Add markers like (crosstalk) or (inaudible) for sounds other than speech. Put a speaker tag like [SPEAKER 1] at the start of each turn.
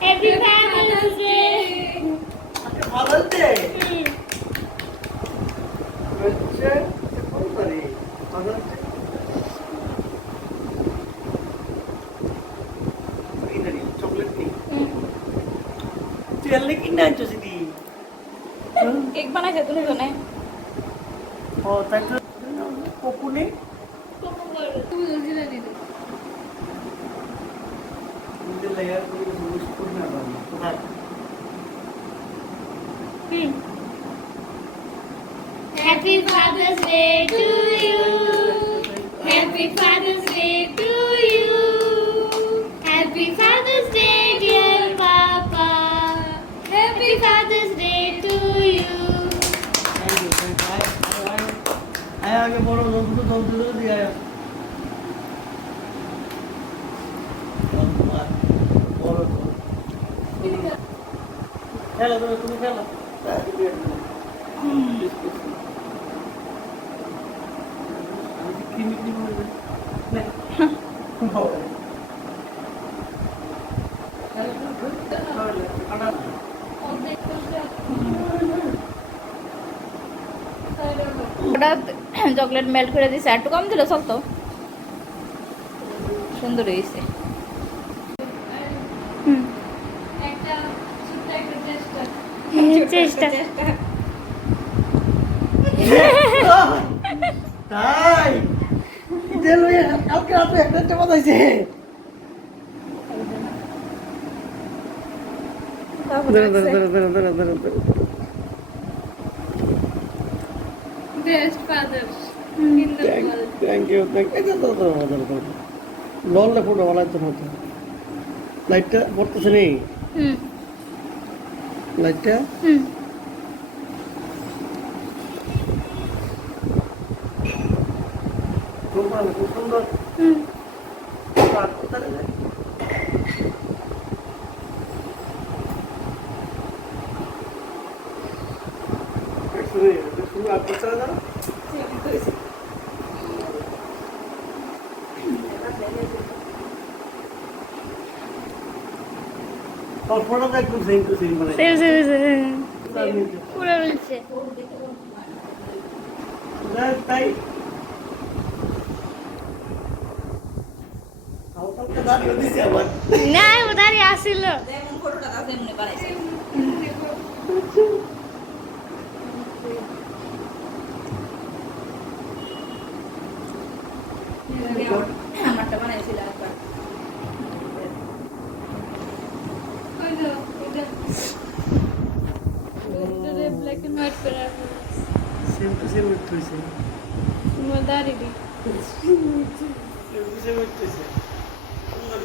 [SPEAKER 1] Happy Father's Day
[SPEAKER 2] আচ্ছা Father's Day হচ্ছে? কোন তারিখ ফাদার্স ডে চকলেট নেই তুই এলে কিনে আনছো সিদি
[SPEAKER 3] কেক বানাইছে তুমি জনে
[SPEAKER 2] ও তাই তো পপু নেই নিজের লেয়ার করে সবুজ করে না পারব
[SPEAKER 1] ডে টু ইউ
[SPEAKER 2] আয় আগে বড় দুটো দল দুটো দিয়ে আয় খেলো তুমি খেলো
[SPEAKER 3] ওটা চকলেট মেল্ট করে দিছে একটু কম দিল চলতো সুন্দর হয়েছে
[SPEAKER 1] চেষ্টা
[SPEAKER 2] তাই এটা কালকে রাতে একটা একটা বাজাইছে ধরো ধরো ধরো ধরো ধরো ধরো ধরো
[SPEAKER 1] best fathers
[SPEAKER 2] thank you thank you ধরো ধরো ধরো ধরো লল ফটো বানাইতে হতো লাইটটা পড়তেছে নেই
[SPEAKER 3] হুম।
[SPEAKER 2] লাইটটা খুব ভালো খুব সুন্দর। যায়? একটু? সেম সেম
[SPEAKER 1] পুরো মিলছে।
[SPEAKER 2] তাই। হালকা হালকা দাঁড়িয়ে দিছি আবার
[SPEAKER 1] না উধারি আসিল।
[SPEAKER 3] ফটোটা (laughs) আমারটা বানাইছিল একবার।
[SPEAKER 2] তোমার